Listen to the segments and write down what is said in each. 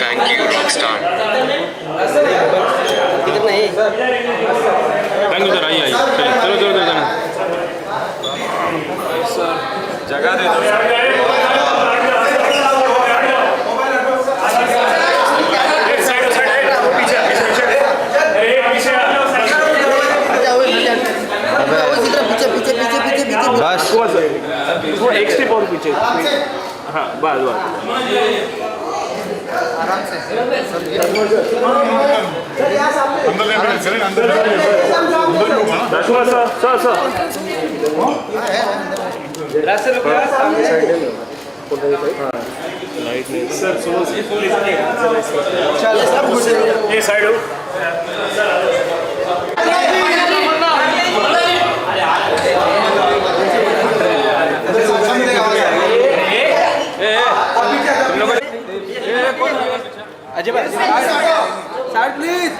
Thank you, Rockstar. Thank you sir. आइए चलो चलो चलो सर जगह दे दो बस वो एक स्टेप और पीछे। हाँ बस बस आराम से राजकुमार सर सर सर लाइट नहीं सर ये साइड हो अजय भाई साइड प्लीज।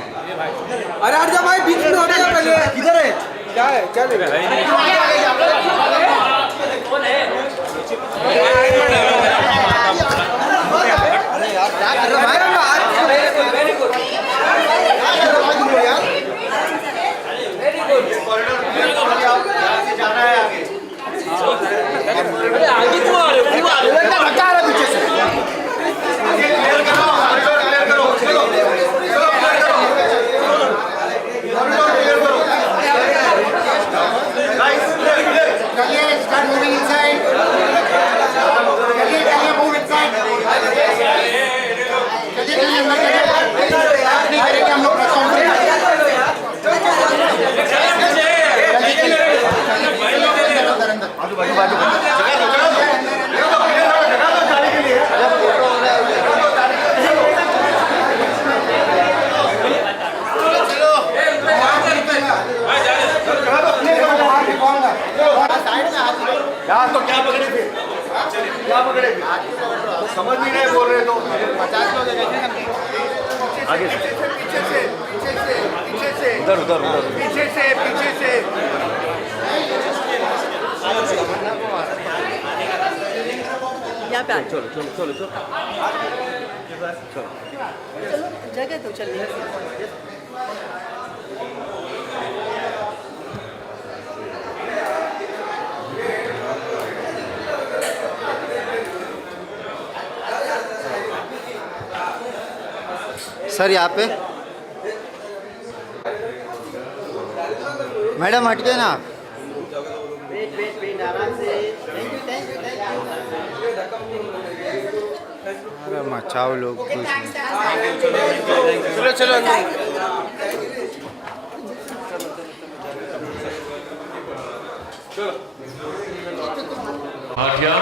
अरे हट जा भाई, बीच में हो गया पहले। किधर है? क्या है? क्या लेगा? आगे क्यों आ रहे हो? बता रहा पीछे से। Start moving inside. Chaliye move inside. चलिए नहीं करेंगे हम लोग प्रेस कॉन्फ्रेंस। यार तो क्या पकड़े फिर? क्या पकड़े? समझ भी नहीं बोल रहे तो 50 लोग आगे से पीछे से उधर पीछे से यहाँ पे आ चलो जगह तो चलिए। सर यहाँ पे मैडम हट गए ना। वेट आराम से। Thank you. अरे मचाओ लोग चलो Bhatia,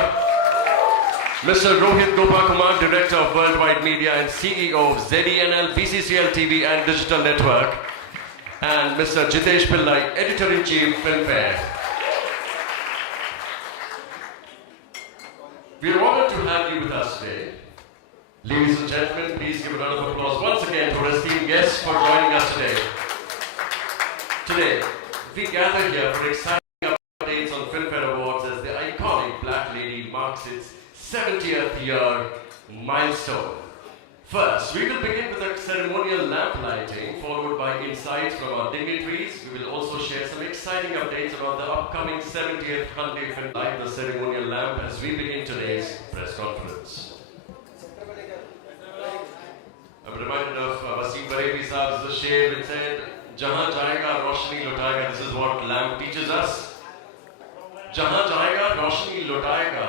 Mr. Rohit Gopakumar, Director of Worldwide Media and CEO of ZENL, BCCL TV and Digital Network, and Mr. Jitesh Pillai, Editor-in-Chief, Filmfare. We are honored to have you with us today. Ladies and gentlemen, please give a round of applause once again to our esteemed guests for joining us today. Today, we gather here for exciting updates on Filmfare Awards as the iconic Black Lady marks its 70th year milestone. First, we will begin with a ceremonial lamp lighting, followed by insights from our dignitaries. We will also share some exciting updates about the upcoming 70th Hyundai Filmfare. Light the ceremonial lamp as we begin today's press conference. I'm reminded of Wasim Barevi Saab's the share which said, "Jahan jayega, roshni lutayega." This is what lamp teaches us. Jahan jayega, roshni lutayega.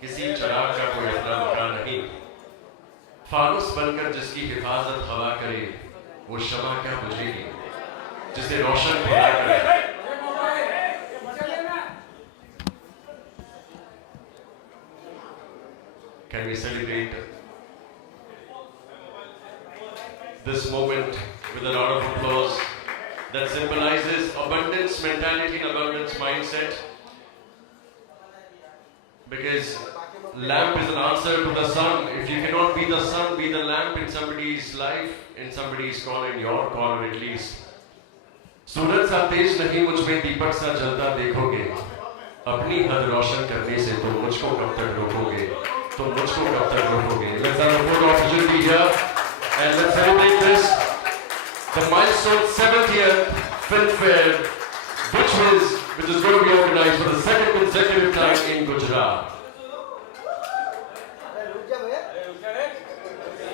किसी चराग का कोई अपना मकान नहीं। फानुस बनकर जिसकी हिफाजत हवा करे, वो शमा क्या बुझेगी जिसे रोशन खुदा करे। Can we celebrate this moment with a lot of applause that symbolizes abundance mentality and abundance mindset? Because lamp is an answer to the sun. If you cannot be the sun, be the lamp in somebody's life, in somebody's corner, in your corner at least. सूरज सा तेज नहीं मुझ में दीपक सा जलता देखोगे, अपनी हद रोशन करने से तो मुझको कब तक रोकोगे। तो मुझको कब तक रोकोगे? Let's have a photo opportunity here and let's celebrate this. The milestone 70th Filmfare, which is going to be organized for the second consecutive time in Gujarat.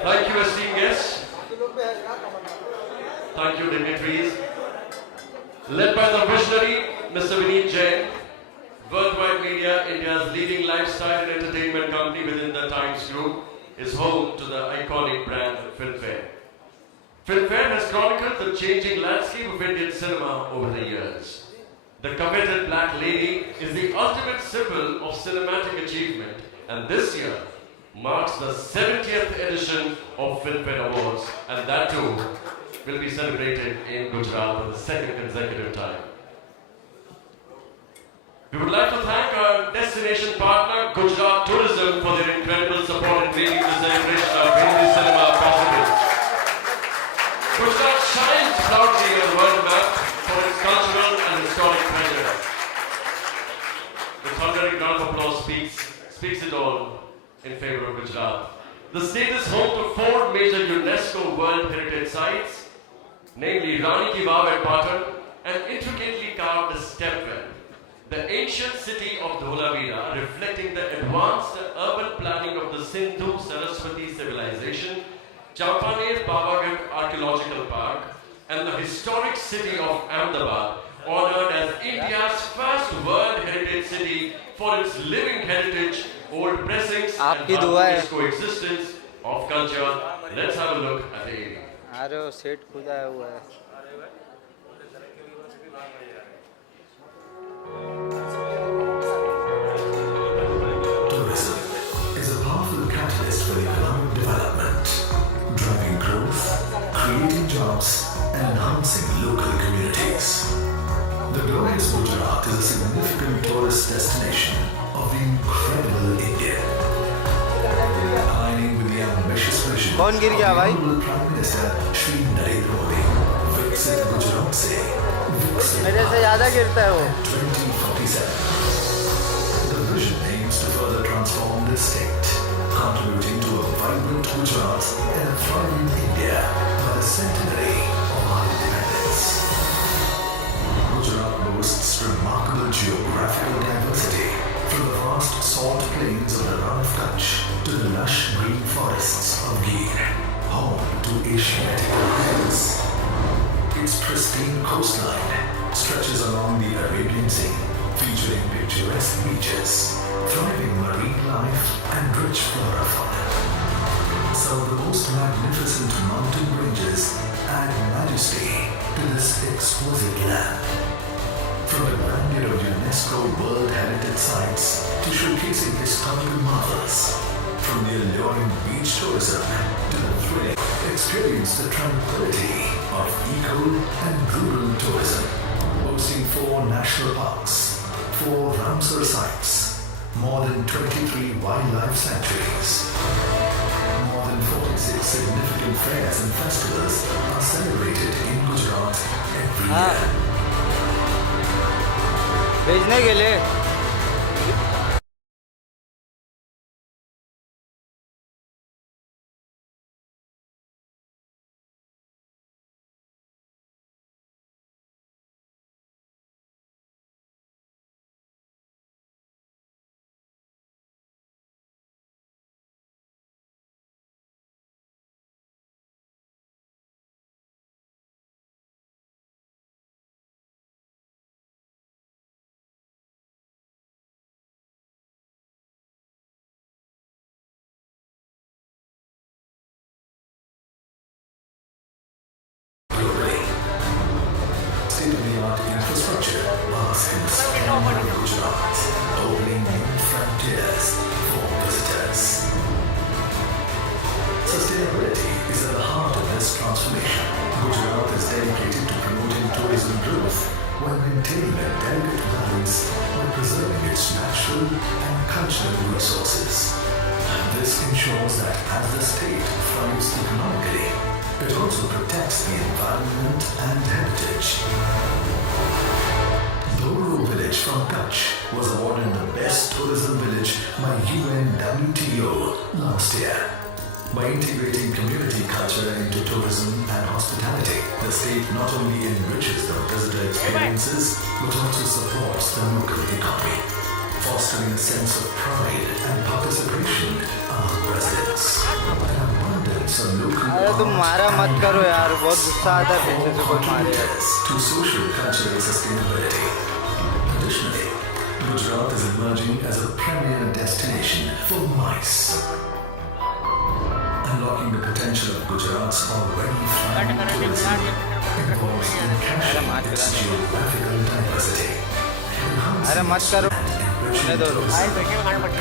Thank you, esteemed guests. Thank you, dignitaries. Led by the visionary, Mr. Vineet Jain, Worldwide Media, India's leading lifestyle and entertainment company within the Times Group, is home to the iconic brand Filmfare. Filmfare has chronicled the changing landscape of Indian cinema over the years. The coveted Black Lady is the ultimate symbol of cinematic achievement, and this year marks the 70th edition of Filmfare Awards, and that too will be celebrated in Gujarat for the second consecutive time. We would like to thank our destination partner, Gujarat Tourism, for their incredible support in making the celebration of Hindi cinema possible. Gujarat shines proudly on the world map for its cultural and historic treasures. The thundering round of applause speaks it all in favor of Gujarat. The state is home to 4 major UNESCO World Heritage Sites, namely Rani Ki Vav at Patan, an intricately carved stepwell. The ancient city of Dholavira, reflecting the advanced urban planning of the Sindhu-Saraswati civilization, Champaner Pavagadh Archaeological Park, and the historic city of Ahmedabad, honored as India's first World Heritage City for its living heritage, old pressings, and harmonious coexistence of culture. Let's have a look at the area. अरे set खुदा हुआ है. Tourism is a powerful catalyst for economic development, driving growth, creating jobs, and enhancing local communities. The glorious Gujarat is a significant tourist destination of the incredible India. Aligning with the ambitious vision कौन गिर गया भाई? of Honorable Prime Minister Shri Narendra Modi, Viksit Gujarat se Viksit मेरे से ज़्यादा गिरता है वो. 2047. The vision aims to further transform the state, contributing to a vibrant Gujarat and a thriving India by the centenary of our independence. Gujarat boasts remarkable geographical diversity, from the vast salt plains of the Ran of Kutch to the lush green forests of Gir, home to Asiatic hills. Its pristine coastline stretches along the Arabian Sea, featuring picturesque beaches, thriving marine life, and rich flora fauna. Some of the most magnificent mountain ranges add majesty to this exquisite land. From the grandeur of UNESCO World Heritage Sites to showcasing historical marvels, from the alluring beach tourism to the thrilling, experience the tranquility of eco and rural tourism. Boasting 4 national parks, 4 Ramsar sites, more than 23 wildlife sanctuaries. More than 46 significant fairs and festivals are celebrated in Gujarat every year. भेजने के लिए State-of-the-art infrastructure basks in the splendor of Gujarat, opening new frontiers for visitors. Sustainability is at the heart of this transformation. Gujarat is dedicated to promoting tourism growth while maintaining a delicate balance by preserving its natural and cultural resources. This ensures that as the state thrives economically, it also protects the environment and heritage. Doro village from Kutch was awarded the Best Tourism Village by UNWTO last year. By integrating community culture into tourism and hospitality, the state not only enriches the visitor experiences but also supports the local economy, fostering a sense of pride and participation among residents. An abundance of local अरे तुम मारा मत करो यार, बहुत गुस्सा आता है पीछे से कोई मारे यार. to social cultural sustainability. Additionally, Gujarat is emerging as a premier destination for MICE, unlocking the potential of Gujarat's already thriving tourism, involves encashing its geographical diversity, अरे मत करो, होने दो.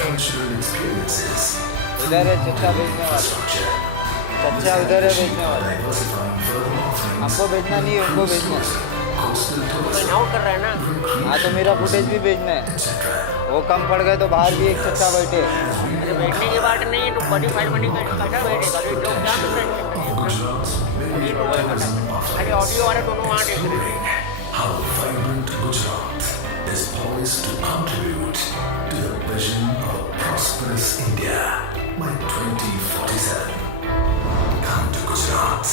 cultural experiences, उधर है चच्चा भेजने वाला, infrastructure, चच्चा उधर है भेजने वाला. diversifying further offerings, हमको भेजना नहीं है, उनको भेजना है. coastal tourism, आउट कर रहा है ना. हाँ तो मेरा फुटेज भी भेजना है. etc. वो कम पड़ गए तो बाहर भी एक चच्चा बैठे. अरे बैठने की बात नहीं है, तो बड़ी फाइल बनी कैसा बैठेगा, लोग क्या कर रहे हैं. Gujarat's many tourism अरे offerings, ऑडियो वाले दोनों वहाँ देख रहे हैं. how vibrant Gujarat is poised to contribute to the vision of a prosperous India by 2047. Come to Gujarat,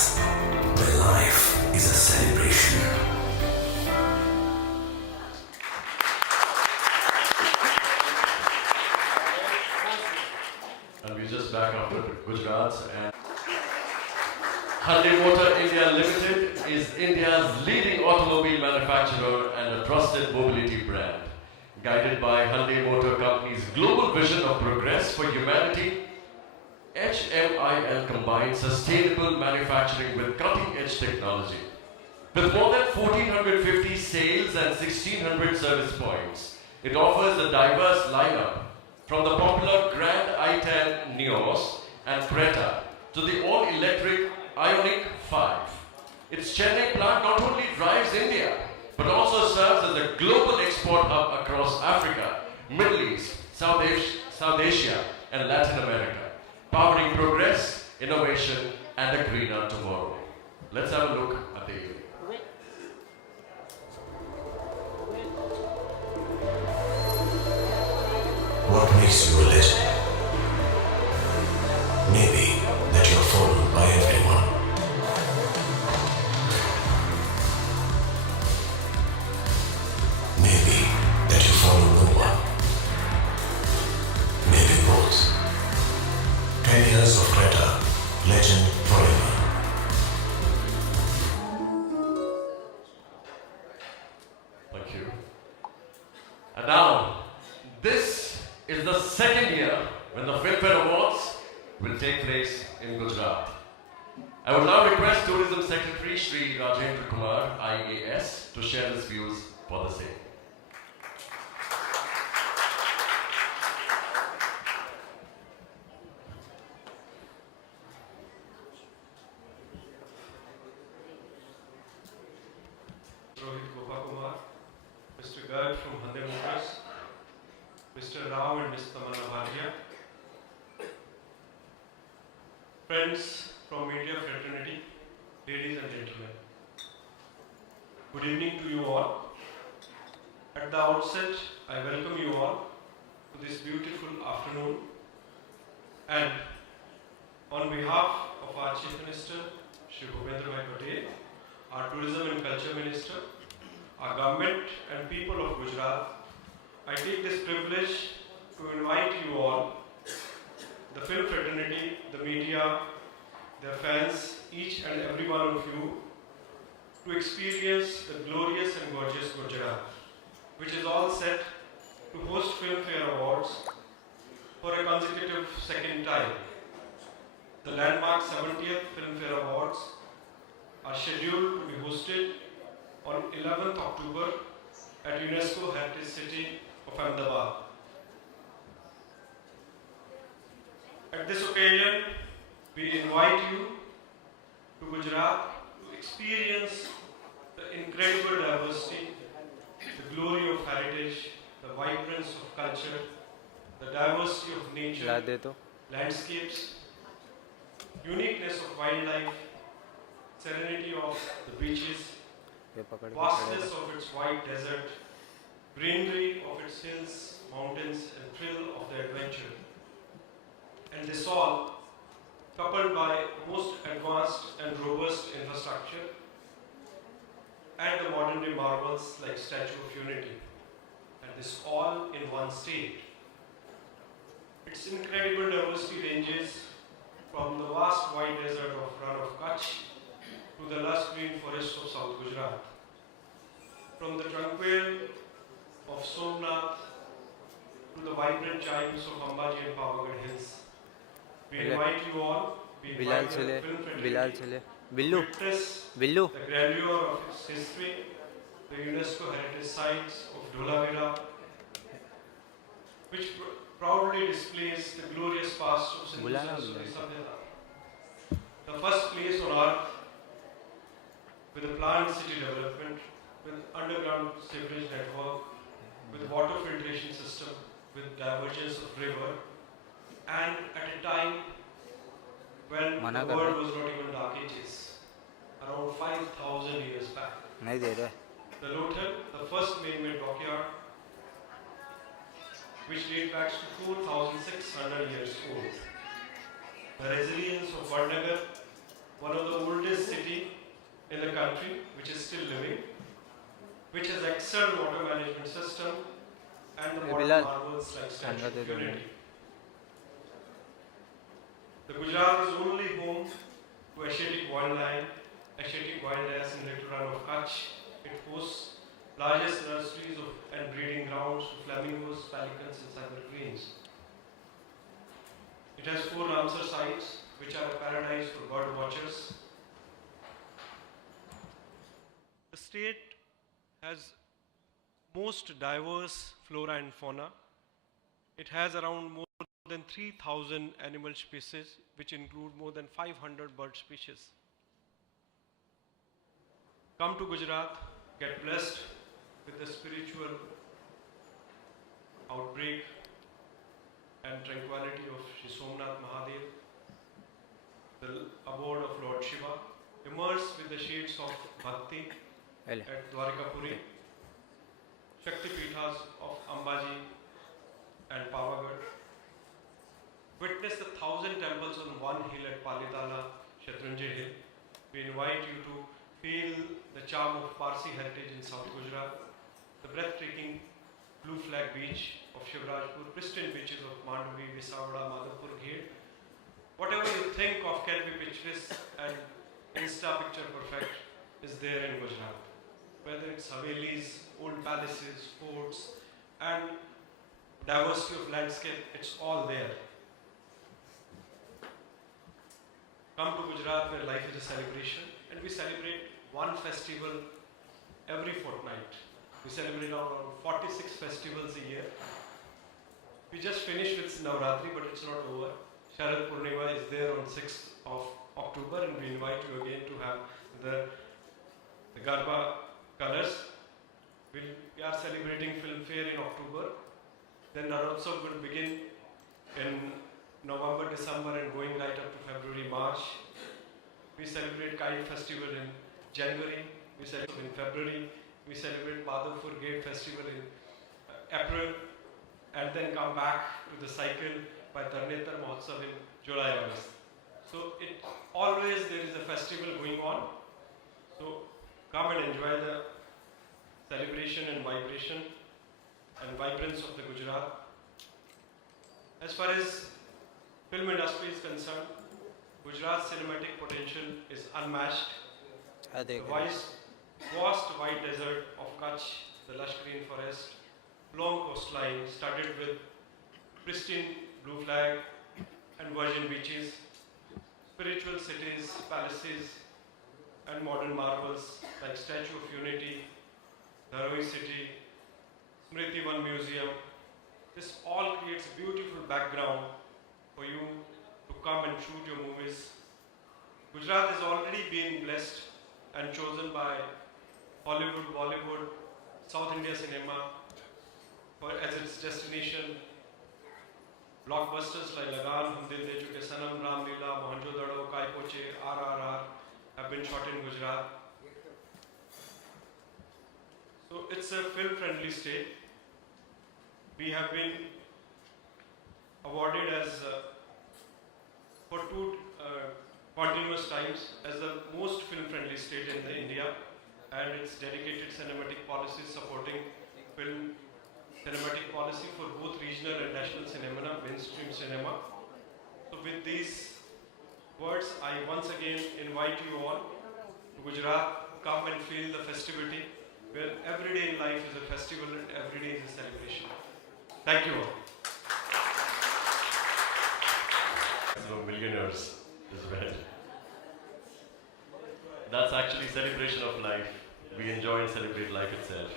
where life is a celebration. And we just back after Gujarat. And Hyundai Motor India Limited is India's leading automobile manufacturer and a trusted mobility brand. Guided by Hyundai Motor Company's global vision of progress for humanity, HMIL combines sustainable manufacturing with cutting-edge technology. With more than 1,450 sales and 1,600 service points, it offers a diverse lineup from the popular Grand i10 Neos and Creta to the all-electric Ioniq 5. Its Chennai plant not only drives India, but also serves as a global export hub across Africa, Middle East, South Asia, and Latin America, powering progress, innovation, and a greener tomorrow. Let's have a look at the evening. What makes you a legend? Maybe that you're followed by everyone. Maybe that you follow no one. Maybe both. 10 years of Creta, legend forever. Thank you. And now, this is the second year when the Filmfare Awards will take place in Gujarat. I would now request Tourism Secretary Shri Rajendra Kumar, IAS, to share his views for the same. Mr. Garg from Hyundai Motors, Mr. Rao and Ms. Tamannah Bhatia, friends from Media Fraternity, ladies and gentlemen. Good evening to you all. At the outset, I welcome you all to this beautiful afternoon, and on behalf of our Chief Minister, Shri Bhatia Patel, our Tourism and Culture Minister, our government and people of Gujarat, I take this privilege to invite you all, the film fraternity, the media, their fans, each and every one of you, to experience the glorious and gorgeous Gujarat, which is all set to host Filmfare Awards for a consecutive second time. The landmark 70th Filmfare Awards are scheduled to be hosted on 11th October at UNESCO Heritage City of Ahmedabad. At this occasion, we invite you to Gujarat to experience the incredible diversity, the glory of heritage, the vibrance of culture, the diversity of nature, ला दे तो. landscapes, uniqueness of wildlife, serenity of the beaches, ये पकड़ के vastness of its white desert, greenery of its hills, mountains, and thrill of the adventure. And this all, coupled by most advanced and robust infrastructure, and the modern day marvels like Statue of Unity, and this all in one state. Its incredible diversity ranges from the vast white desert of Ran of Kutch to the lush green forests of South Gujarat. From the tranquil of Somnath to the vibrant chimes of Ambaji and Pavagadh hills. We invite you all, we invite the film fraternity to witness Billu. the grandeur of its history, the UNESCO heritage sites of Dholavira, which proudly displays the glorious past of Sindhu Saraswati Sabhyata. The first place on earth with a planned city development, with underground sewerage network, with water filtration system, with divergence of river, and at a time when the world was not even dark ages, around 5,000 years back. The Lothal, the first man-made dockyard, which dates back to 4,600 years old. The resilience of Vadnagar, one of the oldest city in the country, which is still living, which has excellent water management system, and the modern marvels like Statue of Unity. The Gujarat is only home to Asiatic wildlife in Little Ran of Kutch. It hosts largest nurseries and breeding grounds for flamingos, pelicans, and cyber cranes. It has 4 Ramsar sites, which are a paradise for bird watchers. The state has most diverse flora and fauna. It has around more than 3,000 animal species, which include more than 500 bird species. Come to Gujarat, get blessed with the spiritual outbreak and tranquility of Sri Somnath Mahadev, the abode of Lord Shiva, immerse with the shades of Bhakti at Dwarikapuri, Shakti Pithas of Ambaji and Pavagadh. Witness the 1,000 temples on one hill at Palitala, Shatrunjay Hill. We invite you to feel the charm of Parsi heritage in South Gujarat, the breathtaking blue flag beach of Shivrajpur, pristine beaches of Mandavi, Visawada, Madhavpur Gate. Whatever you think of can be picturesque and Insta picture perfect is there in Gujarat. Whether it's Havelis, old palaces, forts, and diversity of landscape, it's all there. Come to Gujarat where life is a celebration, and we celebrate one festival every fortnight. We celebrate around 46 festivals a year. We just finished with Navratri, but it's not over. Sharad Purnima is there on 6th of October, and we invite you again to have the Garba colors. We are celebrating Filmfare in October. Then Narotsav will begin in November, December, and going right up to February, March. We celebrate Kite Festival in January. We celebrate in February. We celebrate Madhavpur Gate Festival in April, and then come back to the cycle by Tarnetar Mahotsav in July, August. So always there is a festival going on. So come and enjoy the celebration and vibration and vibrance of the Gujarat. As far as film industry is concerned, Gujarat's cinematic potential is unmatched. The vast white desert of Kutch, the lush green forest, long coastline studded with pristine blue flag and virgin beaches, spiritual cities, palaces, and modern marvels like Statue of Unity, Dharawai City, Smriti One Museum. This all creates a beautiful background for you to come and shoot your movies. Gujarat has already been blessed and chosen by Hollywood, Bollywood, South India cinema as its destination. Blockbusters like Lagan, Hum Dil De Chuke Sanam, Ram Leela, Mohenjo-daro, Kai Poche, RRR have been shot in Gujarat. So it's a film-friendly state. we have been awarded as for two continuous times as the most film-friendly state in India, and its dedicated cinematic policies supporting film cinematic policy for both regional and national cinema, mainstream cinema. So with these words, I once again invite you all to Gujarat. Come and feel the festivity, where every day in life is a festival and every day is a celebration. Thank you all. Maximum millionaires as well. That's actually celebration of life. We enjoy and celebrate life itself.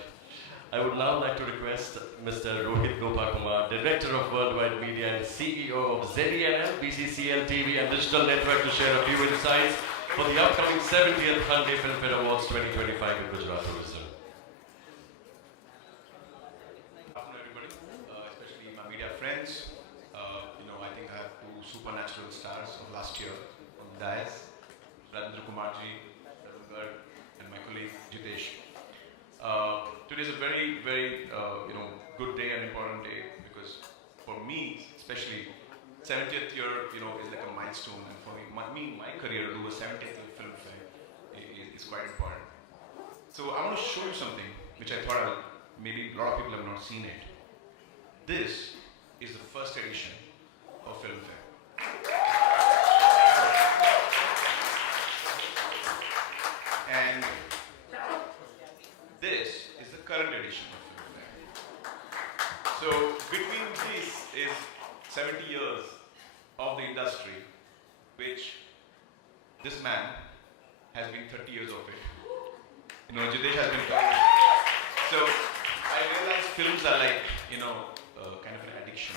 I would now like to request Mr. Rohit Gopakumar, Director of Worldwide Media and CEO of ZDNL, BCCL TV and Digital Network, to share a few insights for the upcoming 70th Hyundai Filmfare Awards 2025 in Gujarat tourism. Good afternoon, everybody, especially my media friends. I think I have two supernatural stars of last year on the dais, Rajendra Kumarji, and my colleague Jitesh. Today is a very, very good day and important day, because for me, especially, 70th year, is like a milestone, and for me, my career to do a 70th year film fair is quite important. So I want to show you something which I thought maybe a lot of people have not seen it. This is the first edition of film fair. And this is the current edition of Filmfare. So between these is 70 years of the industry, which this man has been 30 years of it. Jitesh has been 30. So I realize films are like, kind of an addiction.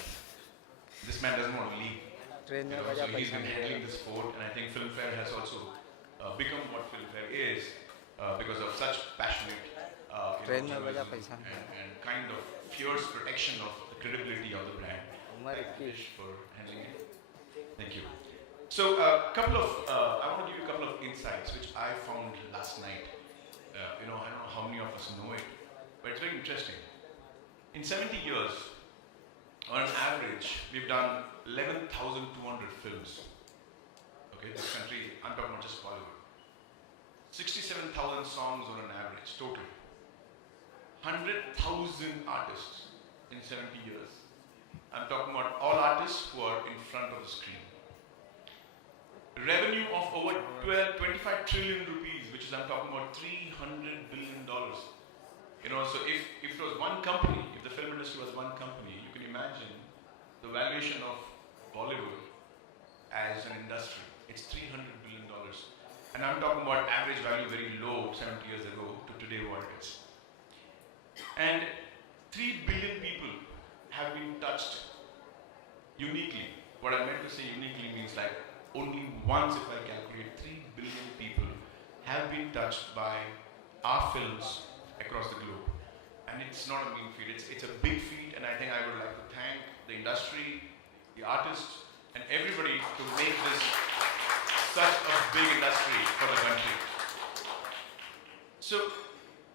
This man doesn't want to leave. So he's been handling this fort, and I think Filmfare has also become what Filmfare is because of such passionate journalism and kind of fierce protection of the credibility of the brand. Thank for handling it. Thank you. So I want to give you a couple of insights which I found last night. I don't know how many of us know it, but it's very interesting. In 70 years, on an average, we've done 11,200 films. Okay, this country, I'm talking about just Bollywood. 67,000 songs on an average, total. 100,000 artists in 70 years. I'm talking about all artists who are in front of the screen. Revenue of over 25 trillion rupees, which is, I'm talking about $300 billion. So if it was one company, if the film industry was one company, you can imagine the valuation of Bollywood as an industry. It's $300 billion. And I'm talking about average value very low 70 years ago to today what it is. And 3 billion people have been touched uniquely. What I meant to say uniquely means like only once, if I calculate, 3 billion people have been touched by our films across the globe. And it's not a mean feat, it's a big feat, and I think I would like to thank the industry, the artists, and everybody to make this such a big industry for the country. So,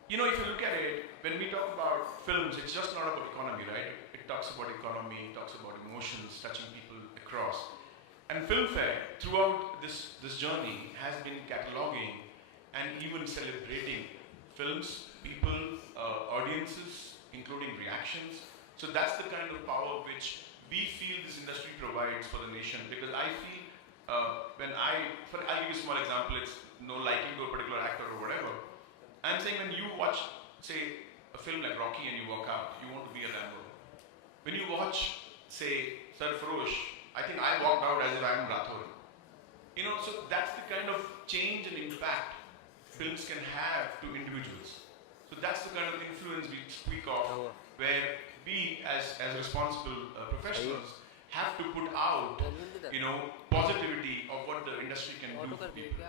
if you look at it, when we talk about films, it's just not about economy, right? It talks about economy, it talks about emotions, touching people across. And Filmfare, throughout this journey, has been cataloging and even celebrating films, people, audiences, including reactions. So that's the kind of power which we feel this industry provides for the nation, because I feel I'll give you a small example, it's no liking to a particular actor or whatever. I'm saying when you watch, say, a film like Rocky and you walk out, you want to be a Rambo. When you watch, say, Sarfarosh, I think I walked out as if I'm Rathore. So that's the kind of change and impact films can have to individuals. So that's the kind of influence we speak of, where we as responsible professionals have to put out, positivity of what the industry can do for people.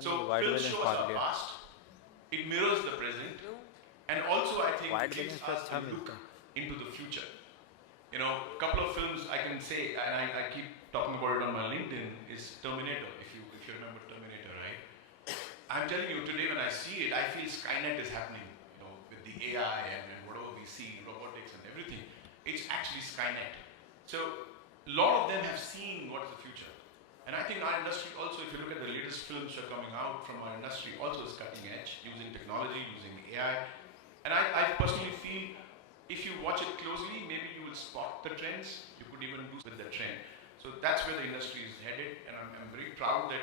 So films show us our past, it mirrors the present, and also I think it gives us a look into the future. A couple of films I can say, and I keep talking about it on my LinkedIn, is Terminator, if you remember Terminator, right? I'm telling you, today when I see it, I feel Skynet is happening, with the AI and whatever we see, robotics and everything. actually Skynet. So a lot of them have seen what is the future. And I think our industry also, if you look at the latest films that are coming out from our industry, also is cutting edge, using technology, using AI. And I personally feel if you watch it closely, maybe you will spot the trends. You could even do with the trend. So that's where the industry is headed, and I'm very proud that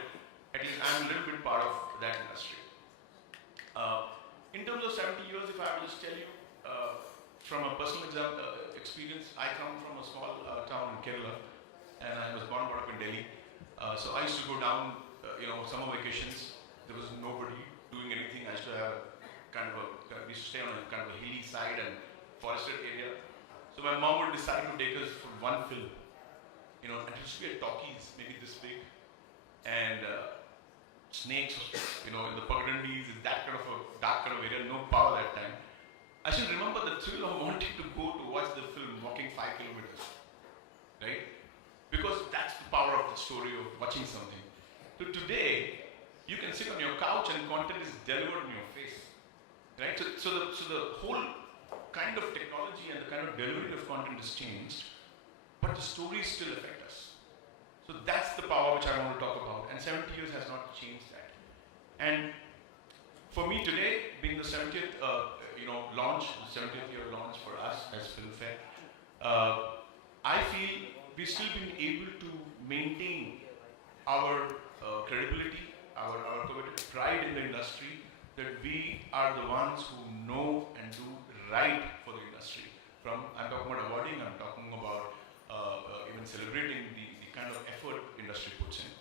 at least I'm a little bit part of that industry. In terms of 70 years, if I will just tell you from a personal experience, I come from a small town in Kerala, and I was born and brought up in Delhi. So I used to go down, summer vacations. There was nobody doing anything. I used to have we used to stay on a kind of a hilly side and forested area. So my mom would decide to take us for one film. And it used to be at talkies, maybe this big, and snakes, in the Pagdandis, that kind of a dark kind of area, no power that time. I still remember the thrill of wanting to go to watch the film, walking 5 kilometers, right? Because that's the power of the story of watching something. So today, you can sit on your couch and content is delivered in your face, right? So the whole kind of technology and the kind of delivery of content has changed, but the stories still affect us. So that's the power which I want to talk about, and 70 years has not changed that. And for me today, being the 70th launch, the 70th year launch for us as Filmfare, I feel we've still been able to maintain our credibility, our coveted pride in the industry, that we are the ones who know and do right for the industry. I'm talking about awarding, I'm talking about even celebrating the kind of effort industry puts in.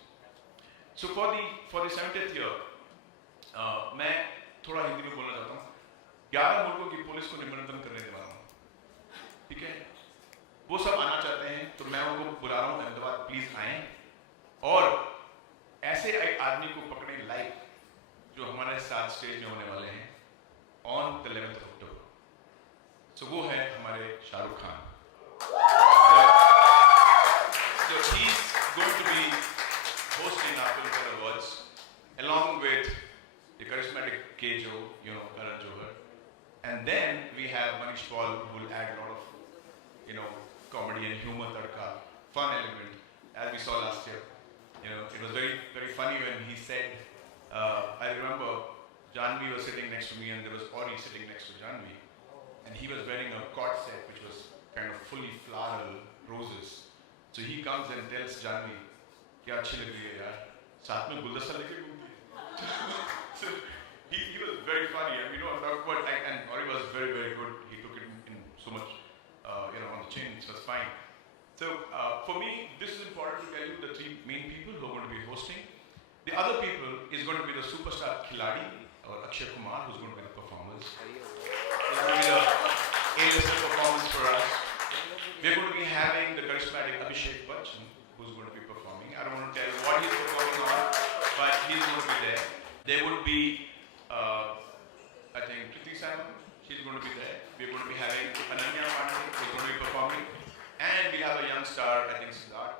So for the 70th year, मैं थोड़ा हिंदी में बोलना चाहता हूँ. 11 मुल्कों की police को निमंत्रण करने दे रहा हूँ, ठीक है? वो सब आना चाहते हैं, तो मैं उनको बुला रहा हूँ, अहमदाबाद प्लीज आएं, और ऐसे एक आदमी को पकड़े लाइव, जो हमारे साथ स्टेज में होने वाले हैं, on the 11th of October. So वो है हमारे Shahrukh Khan. So he's going to be hosting our Filmfare Awards along with the charismatic Kejo, Karan Johar, and then we have Manish Paul, who will add a lot of, comedy and humor, tadka, fun element, as we saw last year. It was very, very funny when he said, I remember Janvi was sitting next to me and there was Ori sitting next to Janvi, and he was wearing a court set which was kind of fully floral roses. So he comes and tells Janvi, "Kya achhi lag rahi hai yaar, saath mein guldasta leke ghumti hai." So he was very funny. I'm talking about, and Ori was very, very good. He took it in so much, on the chin, so it's fine. So for me, this is important to tell you the 3 main people who are going to be hosting. The other people is going to be the superstar Khiladi, or Akshay Kumar, who's going to be the performers. It's going to be the A-lister performance for us. We're going to be having the charismatic Abhishek Bachchan, who's going to be performing. I don't want to tell what he's performing on, but he's going to be there. There would be, I think, Kriti Simon, she's going to be there. We're going to be having Ananya Pandey, who's going to be performing. And we have a young star, I think Siddharth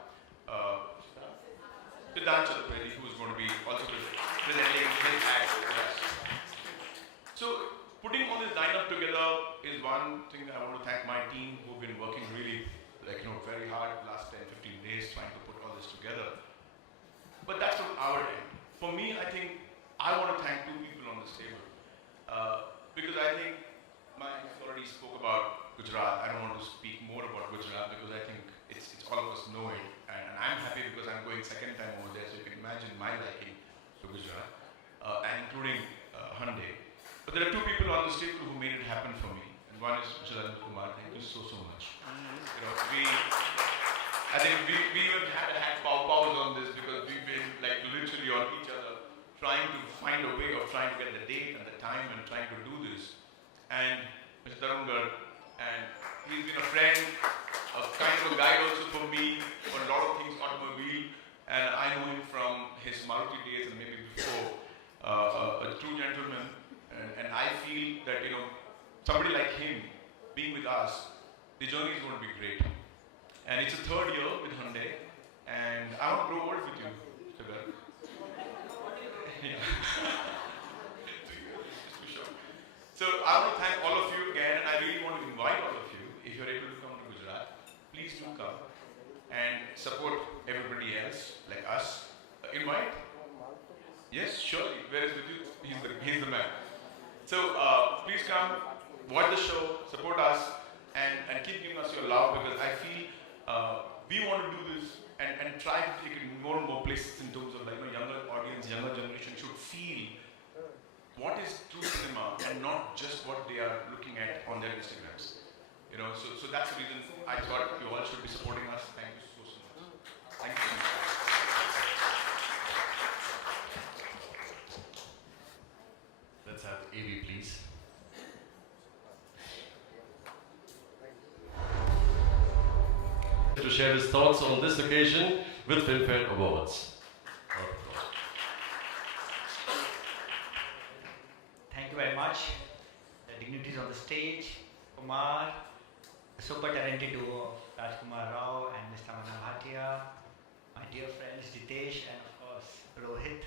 Chaturvedi, who's going to be also presenting his act for us. So putting all this lineup together is one thing that I want to thank my team, who've been working really very hard last 10-15 days trying to put all this together. But that's from our end. For me, I think I want to thank 2 people on this table, because I think Mike already spoke about Gujarat. I don't want to speak more about Gujarat because I think it's all of us know it, and I'm happy because I'm going second time over there, so you can imagine my liking to Gujarat, and including Hyundai. But there are 2 people on this table who made it happen for me, and one is Bhatia Rajkumar. Thank you so much. I think we even had pow-pows on this because we've been literally on each other, trying to find a way of trying to get the date and the time and trying to do this. And Mr. Tarungar, and he's been a friend, a kind of a guide also for me on a lot of things automobile, and I know him from his Maruti days and maybe before, a true gentleman, and I feel that somebody like him being with us, the journey is going to be great. And it's the 3rd year with Hyundai, and I want to grow old with you, Sugar. Yeah. 3 years, just too short. So I want to thank all of you again, and I really want to invite all of you, if you're able to come to Gujarat, please do come and support everybody else like us. Invite? Yes, surely. Where is with you? He's the man. So please come, watch the show, support us, and keep giving us your love, because I feel we want to do this and try to take it in more and more places in terms of, like, younger audience, younger generation should feel what is true cinema and not just what they are looking at on their Instagrams. So that's the reason I thought you all should be supporting us. Thank you so much. Thank you. Let's have AV, please. To share his thoughts on this occasion with Filmfare Awards. Thank you very much. The dignitaries on the stage, Kumar, the super talented duo of Rajkumar Rao and Ms. Tamannah Bhatia, my dear friends Jitesh and of course Rohit.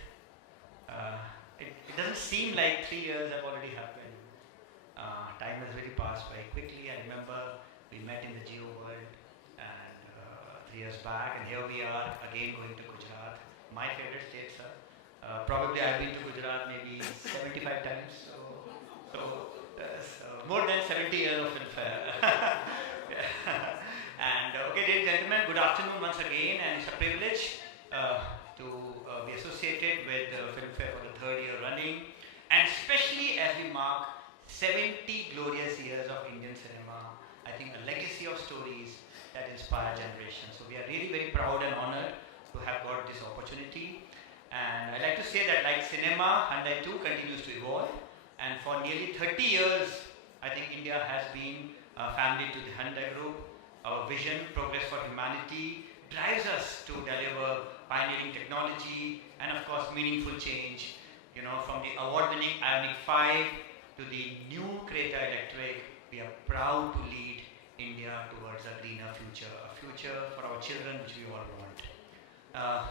It doesn't seem like 3 years have already happened. Time has really passed very quickly. I remember we met in the Geo world and 3 years back, and here we are again going to Gujarat, my favorite state, sir. Probably I've been to Gujarat maybe 75 times, so more than 70 years of Filmfare. And okay, ladies and gentlemen, good afternoon once again, and it's a privilege to be associated with Filmfare for the 3rd year running, and especially as we mark 70 glorious years of Indian cinema. I think a legacy of stories that inspire generations. So we are really very proud and honored to have got this opportunity. And I like to say that, like cinema, Hyundai too continues to evolve. And for nearly 30 years, I think India has been a family to the Hyundai Group. Our vision, progress for humanity, drives us to deliver pioneering technology and of course meaningful change. From the award-winning Ioniq 5 to the new Creta Electric, we are proud to lead India towards a greener future, a future for our children which we all want.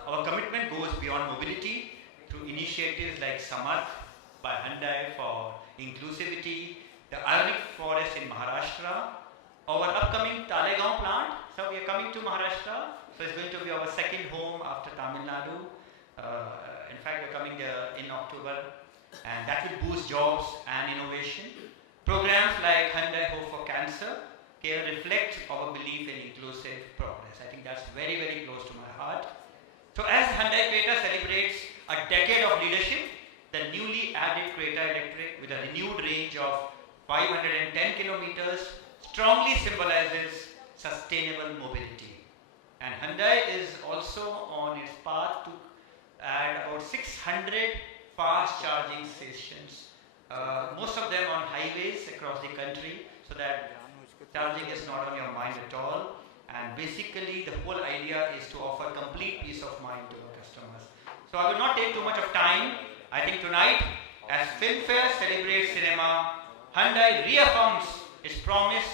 Our commitment goes beyond mobility through initiatives like Samarth by Hyundai for inclusivity, the Ioniq Forest in Maharashtra, our upcoming Talegaon plant. So we are coming to Maharashtra, so it's going to be our second home after Tamil Nadu. In fact, we're coming there in October, and that will boost jobs and innovation. Programs like Hyundai Hope for Cancer care reflect our belief in inclusive progress. I think that's very, very close to my heart. So as Hyundai Creta celebrates a decade of leadership, the newly added Creta Electric with a renewed range of 510 kilometers strongly symbolizes sustainable mobility. And Hyundai is also on its path to add about 600 fast charging stations, most of them on highways across the country, so that charging is not on your mind at all. And basically the whole idea is to offer complete peace of mind to our customers. So I will not take too much of time. I think tonight, as Filmfare celebrates cinema, Hyundai reaffirms its promise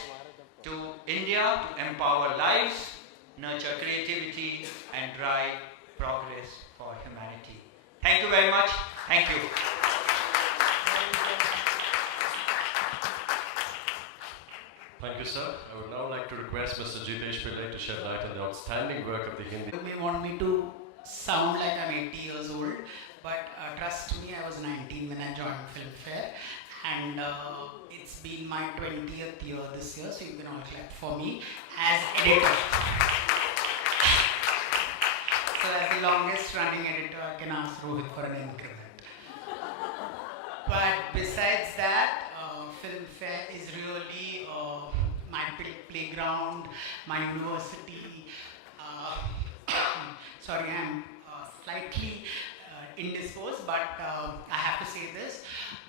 to India to empower lives, nurture creativity, and drive progress for humanity. Thank you very much. Thank you. Thank you, sir. I would now like to request Mr. Jitesh Pillai to shed light on the outstanding work of the Hindi. You may want me to sound like I'm 80 years old, but trust me, I was 19 when I joined Filmfare, and it's been my 20th year this year, so you can all clap for me as editor. So as the longest running editor, I can ask Rohit for an increment. But besides that, Filmfare is really my playground, my university. Sorry, I'm slightly indisposed, but I have to say this.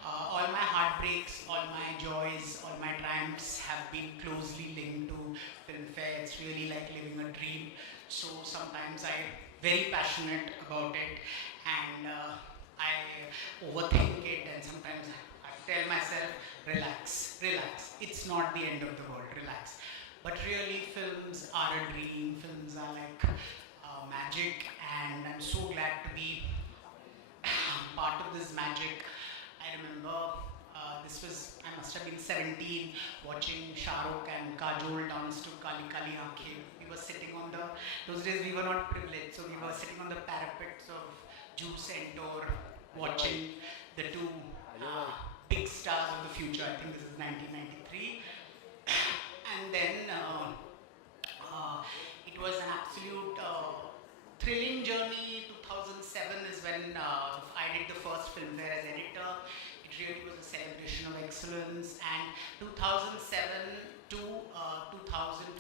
All my heartbreaks, all my joys, all my triumphs have been closely linked to Filmfare. It's really like living a dream. So sometimes I'm very passionate about it, and I overthink it, and sometimes I tell myself, relax, relax. It's not the end of the world, relax. But really, films are a dream. Films are like magic, and I'm so glad to be part of this magic. I remember this was, I must have been 17, watching Shah Rukh and Kajol dance to Kali Kali Aankhein. We were sitting on those days we were not privileged, so we were sitting on the parapets of Jude Centaur, watching the two big stars of the future. I think this is 1993. And then it was an absolute thrilling journey. 2007 is when I did the first Filmfare as editor. It really was a celebration of excellence. And 2007 to 2025,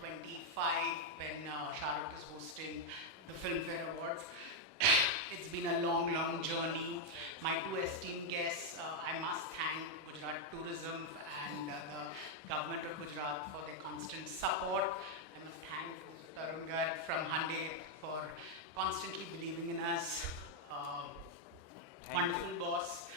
when Shah Rukh is hosting the Filmfare Awards, it's been a long, long journey. My two esteemed guests, I must thank Gujarat Tourism and the government of Gujarat for their constant support. I must thank Tarun Garg from Hyundai for constantly believing in us. Wonderful boss,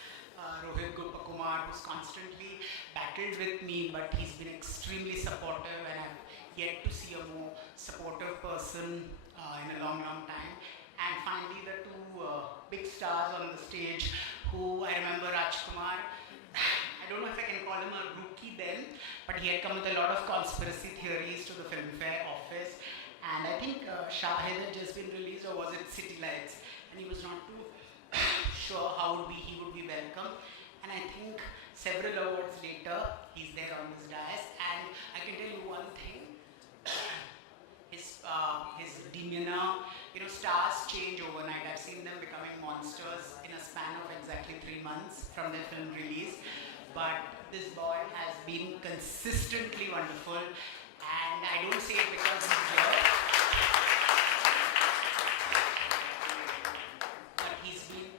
Rohit Gopakumar, who's constantly battled with me, but he's been extremely supportive, and I've yet to see a more supportive person in a long, long time. And finally, the two big stars on the stage, who I remember Rajkumar. I don't know if I can call him a rookie then, but he had come with a lot of conspiracy theories to the Filmfare office. And I think Shahid had just been released, or was it City Lights? And he was not too sure how he would be welcome. And I think several awards later, he's there on this dais. And I can tell you one thing. His demeanor, stars change overnight. I've seen them becoming monsters in a span of exactly 3 months from their film release. But this boy has been consistently wonderful, and I don't say it because he's here, but he's been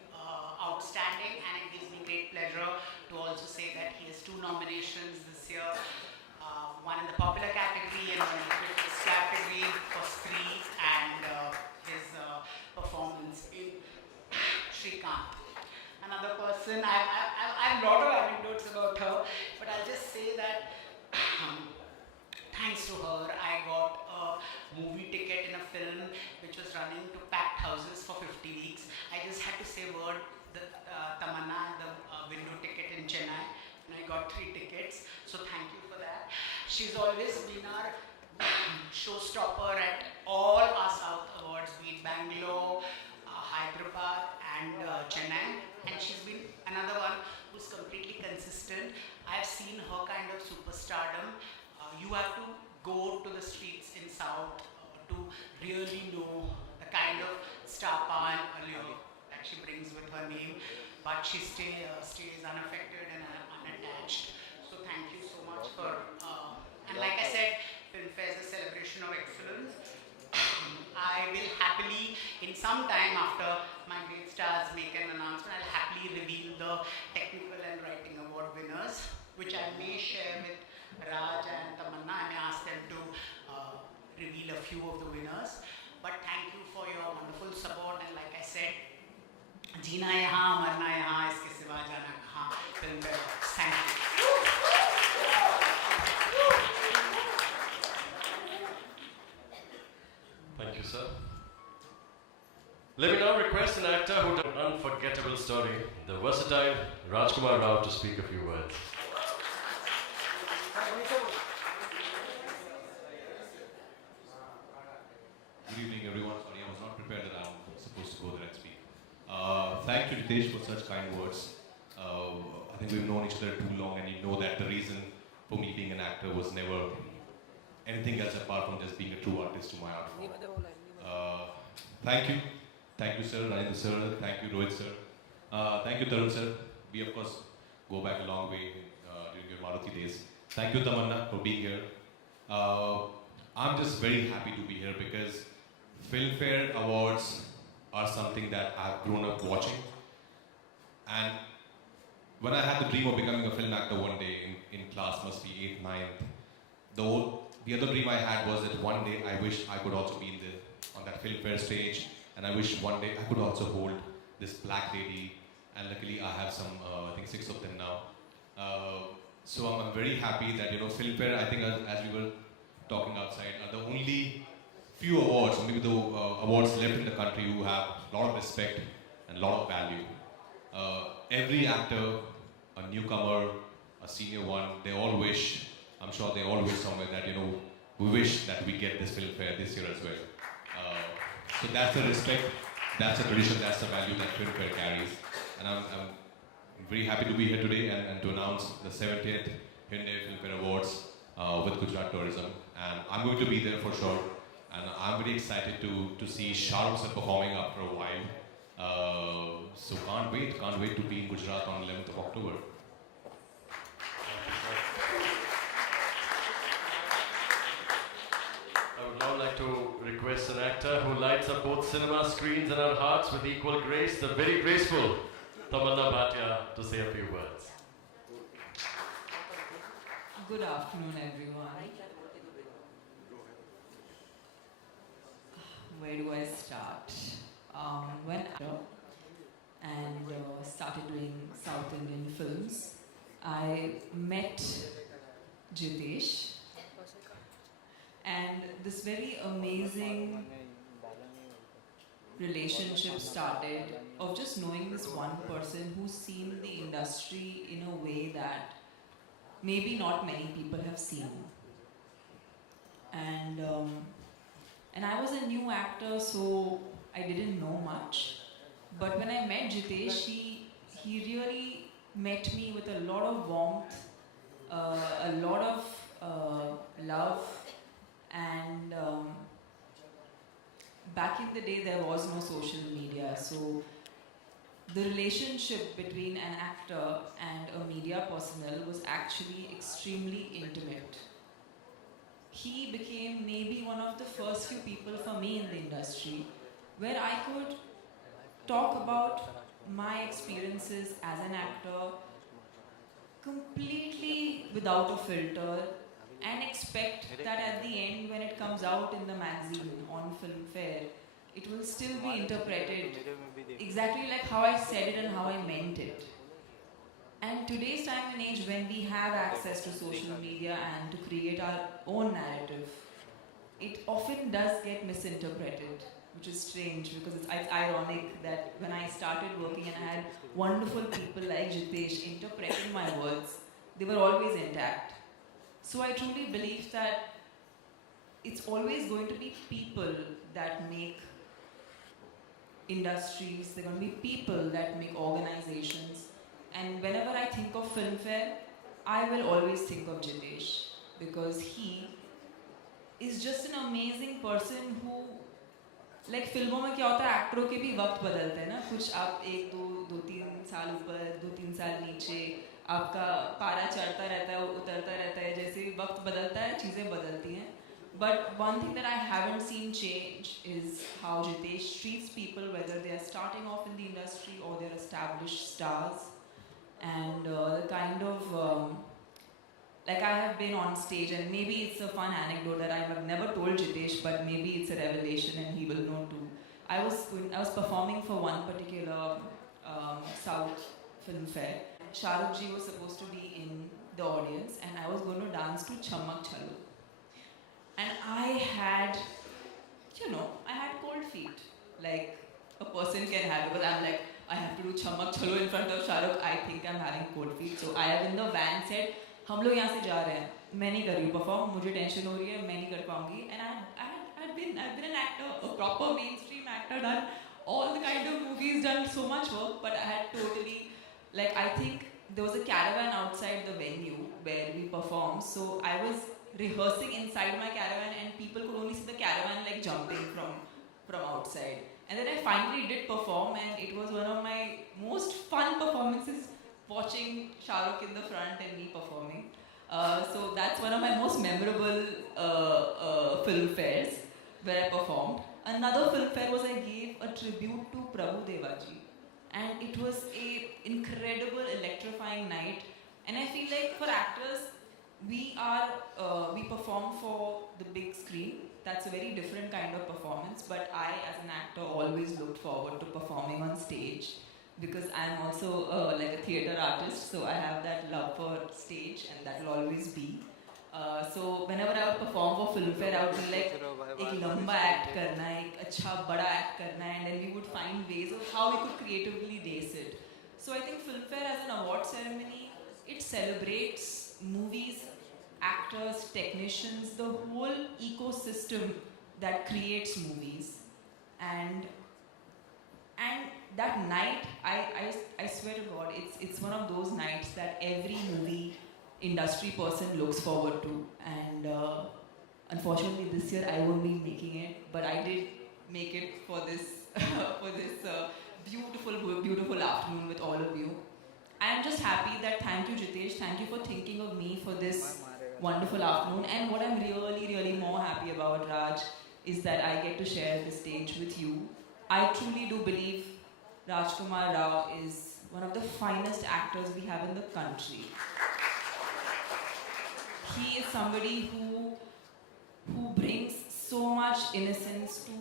outstanding, and it gives me great pleasure to also say that he has 2 nominations this year. One in the popular category and one in the critics category for Screen and his performance in Shrikant. Another person, I have a lot of anecdotes about her, but I'll just say that thanks to her, I got a movie ticket in a film which was running to packed houses for 50 weeks. I just had to say word, Tamannah, the window ticket in Chennai, and I got 3 tickets, so thank you for that. She's always been our showstopper at all our South Awards, be it Bangalore, Hyderabad and Chennai, and she's been another one who's completely consistent. I've seen her kind of superstardom. You have to go to the streets in South to really know the kind of star power and allure that she brings with her name, but she stays unaffected and unattached. So thank you so much for, and like I said, Filmfare is a celebration of excellence. I will happily, in some time after my great stars make an announcement, I'll happily reveal the technical and writing award winners, which I may share with Raj and Tamannah. I may ask them to reveal a few of the winners. But thank you for your wonderful support, and like I said, जीना यहाँ मरना यहाँ इसके सिवा जाना कहाँ Filmfare. Thank you. Thank you, sir. Let me now request an actor who told an unforgettable story, the versatile Rajkumar Rao, to speak a few words. Good evening, everyone. Sorry, I was not prepared that I'm supposed to go there and speak. Thank you, Ritesh, for such kind words. I think we've known each other too long, and you know that the reason for me being an actor was never anything else apart from just being a true artist to my art form. Thank you, sir, Rajendra sir, thank you, Rohit sir, thank you, Tarun sir. We of course go back a long way during your Maruti days. Thank you, Tamannah, for being here. I'm just very happy to be here because Filmfare Awards are something that I've grown up watching. And when I had the dream of becoming a film actor one day in class, must be 8th, 9th, the other dream I had was that one day I wish I could also be on that Filmfare stage, and I wish one day I could also hold this black lady, and luckily I have some, I think 6 of them now. So I'm very happy that, Filmfare, I think as we were talking outside, are the only few awards, or maybe the awards left in the country who have a lot of respect, and a lot of value. Every actor, a newcomer, a senior one, they all wish, I'm sure they all wish somewhere that, we wish that we get this Filmfare this year as well. So that's the respect, that's the tradition, that's the value that Filmfare carries. And I'm very happy to be here today and to announce the 70th Hyundai Filmfare Awards with Gujarat Tourism. And I'm going to be there for sure. And I'm very excited to see Shah Rukh sir performing after a while. So can't wait to be in Gujarat on 11th of October. I would now like to request an actor who lights up both cinema screens and our hearts with equal grace, the very graceful Tamannah Bhatia, to say a few words. Good afternoon, everyone. Where do I start? When I started doing South Indian films, I met Jitesh, and this very amazing relationship started of just knowing this one person who's seen the industry in a way that maybe not many people have seen. And I was a new actor, so I didn't know much. But when I met Jitesh, he really met me with a lot of warmth, a lot of love, and back in the day there was no social media, so the relationship between an actor and a media personnel was actually extremely intimate. He became maybe one of the first few people for me in the industry where I could talk about my experiences as an actor completely without a filter and expect that at the end, when it comes out in the magazine on Filmfare, it will still be interpreted exactly like how I said it and how I meant it. And today's time and age, when we have access to social media and to create our own narrative, it often does get misinterpreted, which is strange because it's ironic that when I started working and I had wonderful people like Jitesh interpreting my words, they were always intact. So I truly believe that it's always going to be people that make industries, they're going to be people that make organizations. And whenever I think of Filmfare, I will always think of Jitesh because he is just an amazing person who, like फिल्मों में क्या होता है, एक्टरों के भी वक्त बदलते हैं ना, कुछ आप 1-2-3 साल ऊपर 2-3 साल नीचे, आपका पारा चढ़ता रहता है उतरता रहता है, जैसे वक्त बदलता है चीज़ें बदलती हैं. But one thing that I haven't seen change is how Jitesh treats people, whether they are starting off in the industry or they're established stars. And the kind of, like I have been on stage, and maybe it's a fun anecdote that I have never told Jitesh, but maybe it's a revelation and he will know too. I was performing for one particular South Filmfare. Shah Rukh ji was supposed to be in the audience and I was going to dance to Chammak Chalo. And I had cold feet, like a person can have, because I'm like, I have to do Chammak Chalo in front of Shah Rukh, I think I'm having cold feet. So I have in the van said, हम लोग यहाँ से जा रहे हैं, मैं नहीं कर रही हूँ perform, मुझे tension हो रही है, मैं नहीं कर पाऊँगी. And I've been an actor, a proper mainstream actor, done all the kind of movies, done so much work, but I had totally, like I think there was a caravan outside the venue where we performed, so I was rehearsing inside my caravan and people could only see the caravan like jumping from outside. And then I finally did perform and it was one of my most fun performances, watching Shah Rukh in the front and me performing. So that's one of my most memorable Filmfares where I performed. Another Filmfare was I gave a tribute to Prabhu Devaji. And it was an incredible, electrifying night. And I feel like for actors, we perform for the big screen. That's a very different kind of performance, but I as an actor always looked forward to performing on stage because I'm also like a theatre artist, so I have that love for stage and that will always be. So whenever I would perform for Filmfare, I would be like, एक लंबा act करना है, एक अच्छा बड़ा act करना है, and then we would find ways of how we could creatively lace it. So I think Filmfare as an award ceremony it celebrates movies, actors, technicians, the whole ecosystem that creates movies. And that night, I swear to God, it's one of those nights that every movie industry person looks forward to. And unfortunately this year I won't be making it, but I did make it for this for this beautiful afternoon with all of you. I'm just happy that, thank you Jitesh, thank you for thinking of me for this wonderful afternoon. And what I'm really more happy about, Raj, is that I get to share the stage with you. I truly do believe Rajkumar Rao is one of the finest actors we have in the country. He is somebody who brings so much innocence to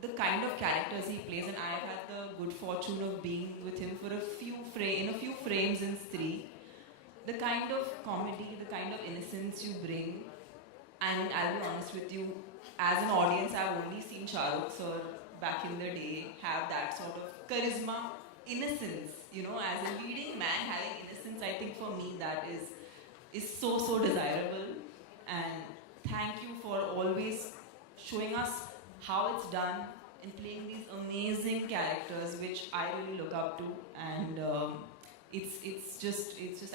the kind of characters he plays, and I have had the good fortune of being with him for in a few frames in Stree. The kind of comedy, the kind of innocence you bring, and I'll be honest with you, as an audience, I've only seen Shahrukh sir back in the day have that sort of charisma, innocence, you know, as a leading man having innocence. I think for me that is so desirable. And thank you for always showing us how it's done and playing these amazing characters, which I really look up to. And this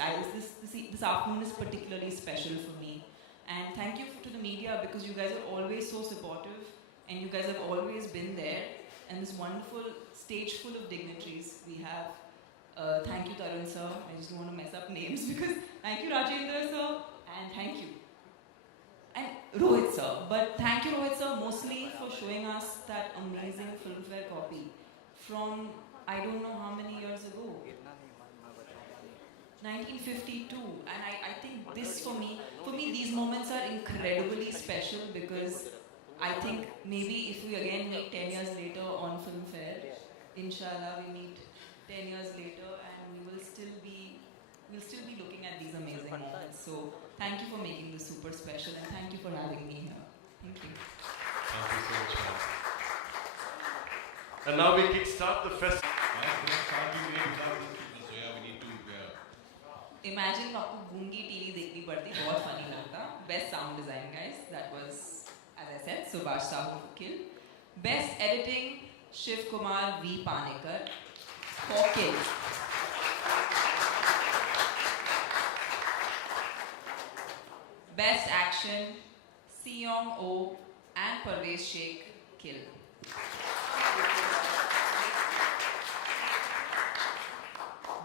afternoon is particularly special for me. And thank you to the media, because you guys are always so supportive and you guys have always been there. And this wonderful stage full of dignitaries we have. Thank you Tarun sir, I just don't want to mess up names because thank you Rajendra sir, and thank you. And Rohit sir, but thank you Rohit sir mostly for showing us that amazing Filmfare copy from I don't know how many years ago. 1952, and I think this for me these moments are incredibly special, because I think maybe if we again meet 10 years later on Filmfare, inshallah we meet 10 years later and we'll still be looking at these amazing moments. So thank you for making this super special, and thank you for having me here. Thank you. Thank you so much, ma'am. And now we kickstart the festival. Imagine आपको गूंगी TV देखनी पड़ती, बहुत funny लगता. Best sound design, guys. That was, as I said, Subhash Sahu for Kill. Best editing, Shiv Kumar V. Panekar for Kill. Best action, Seong O and Parvez Sheikh, Kill.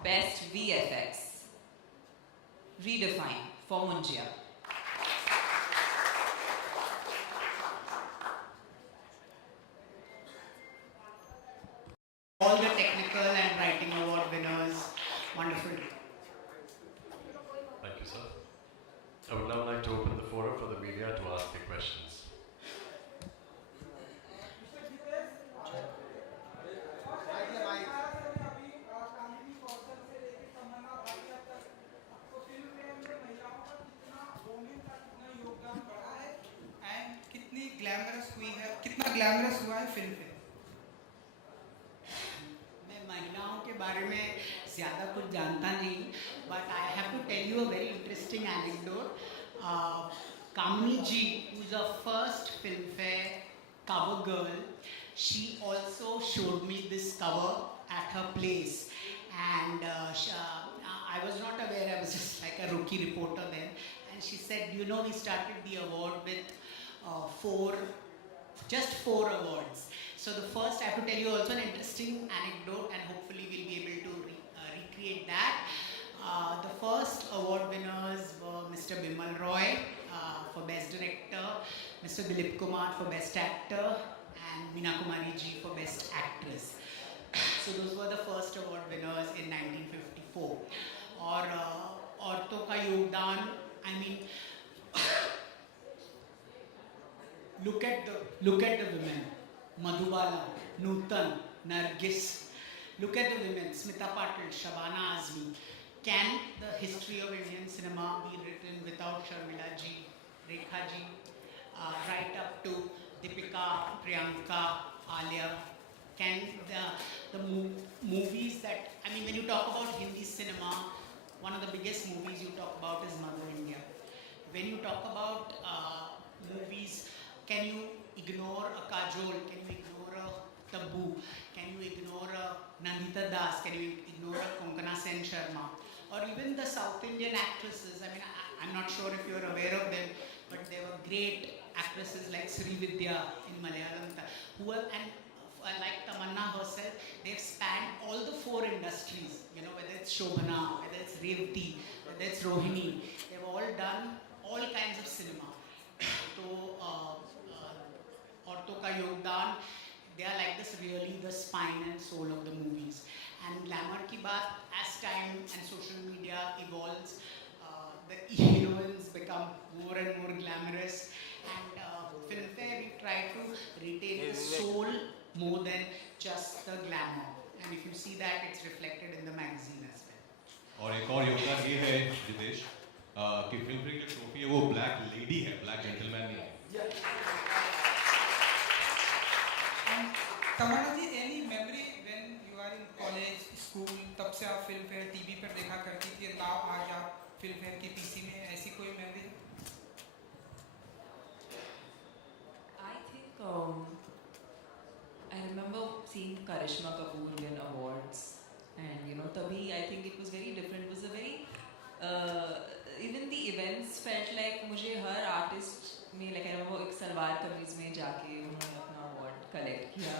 Best VFX, Redefine for Munjia. All the technical and writing award winners, wonderful. Thank you, sir. I would now like to open the forum for the media to ask their questions. कितना glamorous हुआ है film पे? मैं महिलाओं के बारे में ज़्यादा कुछ जानता नहीं, but I have to tell you a very interesting anecdote. Kamini ji, who's our first Filmfare cover girl, she also showed me this cover at her place, and I was not aware. I was just like a rookie reporter then, and she said, you know, we started the award with just four awards. So the first, I have to tell you also an interesting anecdote, and hopefully we'll be able to recreate that. The first award winners were Mr. Bimal Roy for Best Director, Mr. Dilip Kumar for Best Actor, and Meena Kumari ji for Best Actress. So those were the first award winners in 1954. और औरतों का योगदान, I mean, look at the women, Madhubala, Nutan, Nargis. Look at the women, Smita Patil, Shabana Azmi. Can the history of Indian cinema be written without Sharmila ji, Rekha ji, right up to Deepika, Priyanka, Alia? Can the movies that, I mean, when you talk about Hindi cinema, one of the biggest movies you talk about is Mother India. When you talk about movies, can you ignore a Kajol? Can you ignore a Tabu? Can you ignore a Nandita Das? Can you ignore a Konkana Sen Sharma? Or even the South Indian actresses. I mean, I'm not sure if you're aware of them, but there were great actresses like Sri Vidya in Malayalam, who were, and like Tamannah herself, they've spanned all the 4 industries, you know, whether it's Shobhana, whether it's Revati, whether it's Rohini, they've all done all kinds of cinema. So, Aurton ka yogdan, they are like this really the spine and soul of the movies. And glamour ki baat, as time and social media evolves, the heroines become more and more glamorous. And Filmfare, we try to retain the soul more than just the glamour. And if you see that, it's reflected in the magazine as well. और एक और योगदान ये है जितेश कि Filmfare की trophy है वो ब्लैक लेडी है, ब्लैक जेंटलमैन नहीं है. तमन्ना जी, any memory when you are in college, school, तब से आप फिल्मफेयर टीवी पर देखा करती थी, नाउ आज आप फिल्मफेयर की पीसी में, ऐसी कोई memory? I think I remember seeing Karishma Kapoor win awards, and you know, tabhi I think it was very different. It was a very even the events felt like मुझे हर artist में, like I remember एक सलवार कमीज में जाके उन्होंने अपना award collect किया.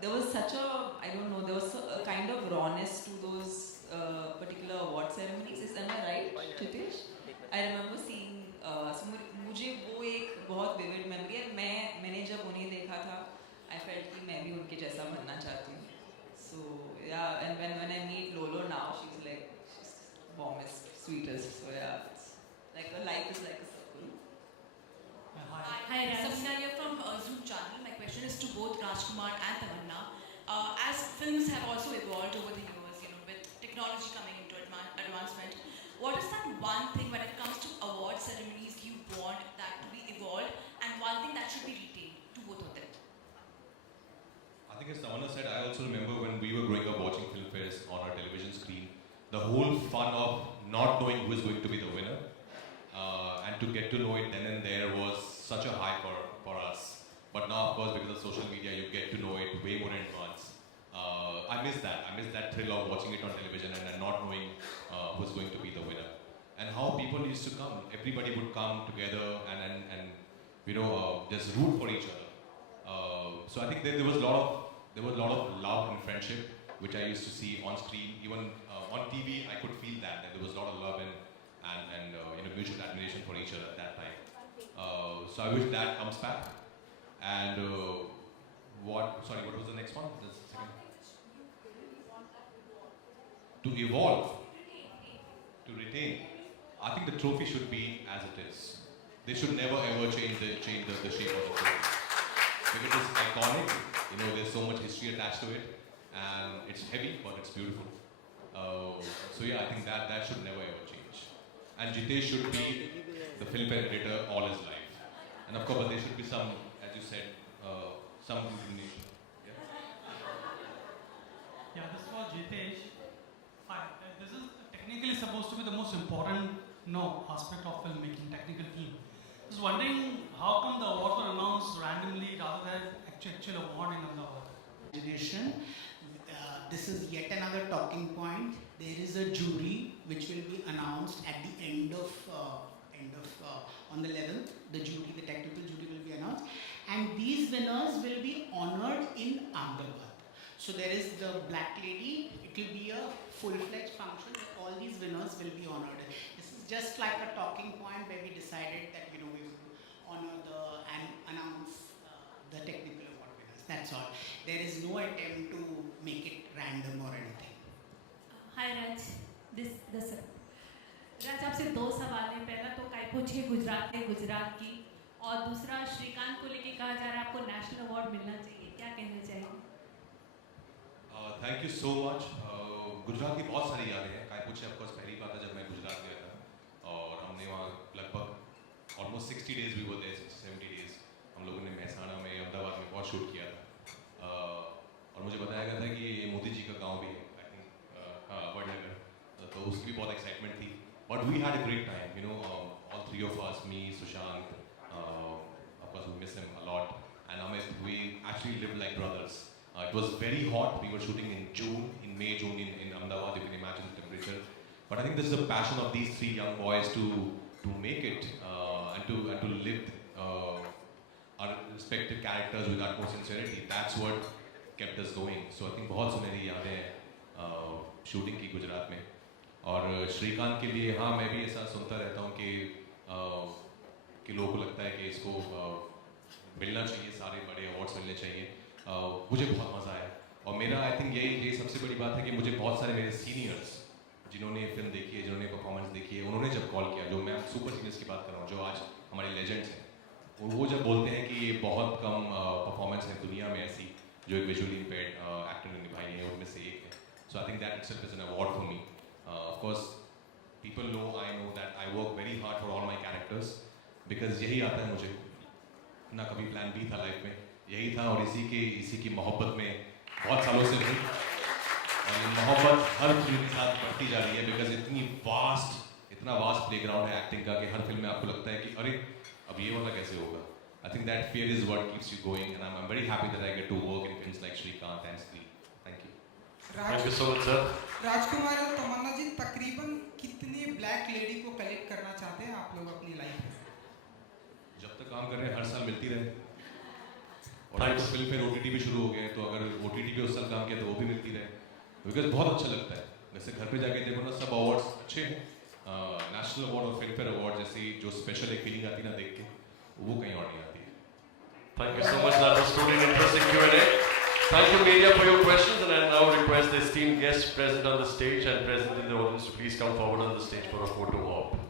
There was such a, I don't know, there was a kind of rawness to those particular award ceremonies. Am I right, Jitesh? I remember seeing, so मुझे वो एक बहुत vivid memory है. मैंने जब उन्हें देखा था, I felt कि मैं भी उनके जैसा बनना चाहती हूँ. So yeah, and when I meet Lolo now, she's like, she's warmest, sweetest. So yeah, it's like a life is like a circle. Hi, Samina here from Zoom channel. My question is to both Rajkumar and Tamannah. As films have also evolved over the years, you know, with technology coming into advancement, what is that one thing when it comes to award ceremonies you want that to be evolved, and one thing that should be retained to both of them? I think as Tamannah said, I also remember when we were growing up watching film fairs on our television screen, the whole fun of not knowing who is going to be the winner and to get to know it then and there was such a high for us. But now, of course, because of social media, you get to know it way more in advance. I miss that. I miss that thrill of watching it on television and not knowing who's going to be the winner. And how people used to come. Everybody would come together and you know, just root for each other. So I think there was a lot of love and friendship, which I used to see on screen. Even on TV, I could feel that there was a lot of love and you know, mutual admiration for each other at that time. So I wish that comes back. And what was the next one? The second. To evolve, to retain. I think the trophy should be as it is. They should never ever change the shape of the trophy. Because it's iconic, you know, there's so much history attached to it, and it's heavy, but it's beautiful. So yeah, I think that should never ever change. And Jitesh should be the Filmfare editor all his life. And of course, there should be some, as you said, some recognition. Yeah, this was Jitesh. Hi, this is technically supposed to be the most important aspect of filmmaking, technical team. I was wondering how come the awards were announced randomly rather than actual awarding of the award? This is yet another talking point. There is a jury which will be announced at the end of on the 11th. The technical jury will be announced, and these winners will be honored in Ahmedabad. So there is the Black Lady. It will be a full-fledged function. All these winners will be honored. This is just like a talking point where we decided that we will honor and announce the technical award winners. That's all. There is no attempt to make it random or anything. Hi Raj, राज आपसे दो सवाल हैं. पहला तो कायपूछ है गुजरात की, और दूसरा श्रीकांत को लेके कहा जा रहा है आपको नेशनल अवार्ड मिलना चाहिए, क्या कहना चाहिए? Thank you so much. Gujarat की बहुत सारी यादें हैं. कायपूछ से ऑफकोर्स पहली बात है जब मैं गुजरात गया था, और हमने वहाँ लगभग almost 60 days we were there, 60-70 days. हम लोगों ने महसाणा में, अहमदाबाद में बहुत शूट किया था, और मुझे बताया गया था कि ये मोदी जी का गाँव भी है, आई थिंक वडनगर. तो उसकी भी बहुत एक्साइटमेंट थी. But we had a great time, you know, all three of us, me, Sushant, of course we miss him a lot, and Amit, we actually lived like brothers. It was very hot. We were shooting in June, in May, June in Ahmedabad. You can imagine the temperature. But I think this is the passion of these three young boys to make it and to live our respective characters with utmost sincerity. That's what kept us going. So I think बहुत सुनहरी यादें shooting की गुजरात में. और श्रीकांत के लिए हाँ मैं भी ऐसा सुनता रहता हूँ कि लोगों को लगता है कि इसको मिलना चाहिए, सारे बड़े अवार्ड्स मिलने चाहिए. मुझे बहुत मज़ा आया. और मेरा आई थिंक यही सबसे बड़ी बात है कि मुझे बहुत सारे मेरे सीनियर्स जिन्होंने फिल्म देखी है, जिन्होंने परफॉर्मेंस देखी है, उन्होंने जब कॉल किया, जो मैं सुपर सीनियर्स की बात कर रहा हूँ, जो आज हमारे लेजेंड्स हैं, वो जब बोलते हैं कि ये बहुत कम परफॉर्मेंस है दुनिया में ऐसी जो एक विजुअली इम्पेयर्ड एक्टर ने निभाई है, उनमें से एक है. So I think that itself is an award for me. Of course, people know, I know that I work very hard for all my characters because यही आता है मुझे. ना कभी प्लान बी था लाइफ में, यही था और इसी की मोहब्बत में बहुत सालों से हूँ. और ये मोहब्बत हर फिल्म के साथ बढ़ती जा रही है बिकॉज इतना वास्ट प्लेग्राउंड है एक्टिंग का कि हर फिल्म में आपको लगता है कि अरे अब ये वाला कैसे होगा. I think that fear is what keeps you going, and I'm very happy that I get to work in films like Shrikant and Screen. Thank you. Thank you so much, sir. राजकुमार और तमन्ना जी तकरीबन कितने black lady को collect करना चाहते हैं आप लोग अपनी लाइफ में? जब तक काम कर रहे हैं हर साल मिलती रहे. और अब तो फिल्म फिर OTT भी शुरू हो गए, तो अगर OTT पे उस साल काम किया तो वो भी मिलती रहे. बिकॉज बहुत अच्छा लगता है. वैसे घर पे जाके देखो ना, सब अवार्ड्स अच्छे हैं. नेशनल अवार्ड और फिल्म फेयर अवार्ड जैसी जो स्पेशल एक फीलिंग आती है ना देख के, वो कहीं और नहीं आती है. Thank you so much. That was truly an interesting Q&A. Thank you, media, for your questions, and I now request the esteemed guests present on the stage and present in the audience to please come forward on the stage for a photo op.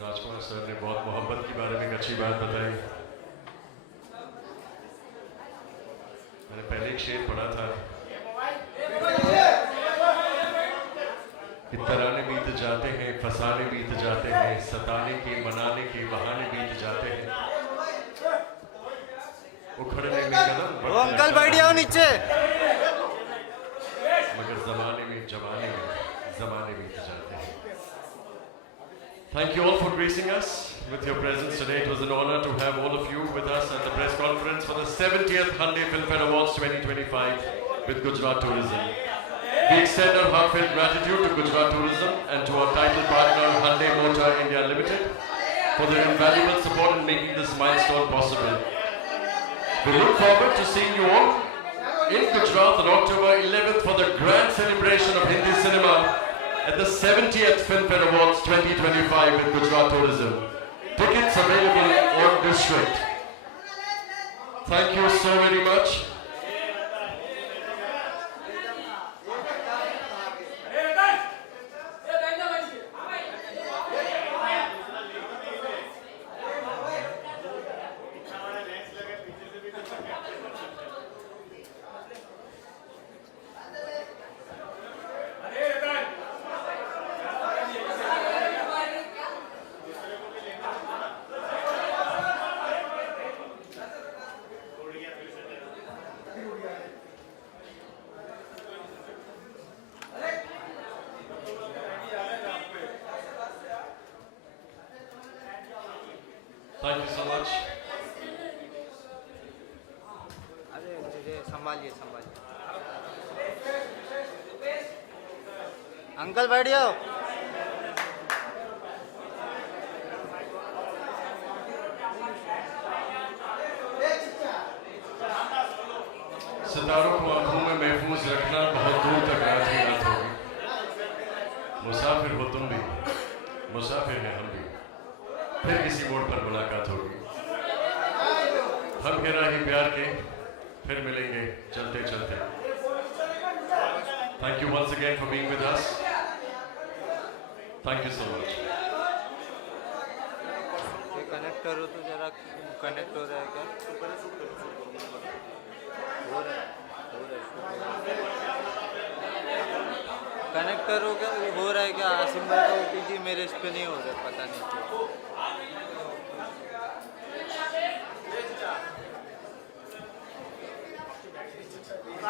Rajkumar sir ने बहुत मोहब्बत के बारे में एक अच्छी बात बताई. मैंने पहले एक शेर पढ़ा था कि तराने बीत जाते हैं, फसाने बीत जाते हैं, सताने के मनाने के बहाने बीत जाते हैं, उखड़ने में कदम बढ़ते अंकल बैठ जाओ नीचे. मगर जमाने बीत जाते हैं. Thank you all for gracing us with your presence today. It was an honor to have all of you with us at the press conference for the 70th Hyundai Filmfare Awards 2025 with Gujarat Tourism. We extend our heartfelt gratitude to Gujarat Tourism and to our title partner Hyundai Motor India Limited for their invaluable support in making this milestone possible. We look forward to seeing you all in Gujarat on October 11th for the grand celebration of Hindi cinema at the 70th Filmfare Awards 2025 with Gujarat Tourism. Tickets available on District. Thank you so very much. Thank you so much. अरे मुझे संभालिए. Uncle बैठ जाओ. सितारों को आंखों में महफूज रखना बहुत दूर तक रात ही रात होगी. मुसाफिर हो तुम भी, मुसाफिर हैं हम भी, फिर किसी मोड़ पर मुलाकात होगी. हम के राही प्यार के फिर मिलेंगे चलते चलते. Thank you once again for being with us. Thank you so much. ये कनेक्ट करो तो जरा कनेक्ट हो रहा है क्या? हो रहा है. कनेक्टर हो रहा है क्या? सिंबल का OTG मेरे इस पे नहीं हो रहा, पता नहीं क्यों।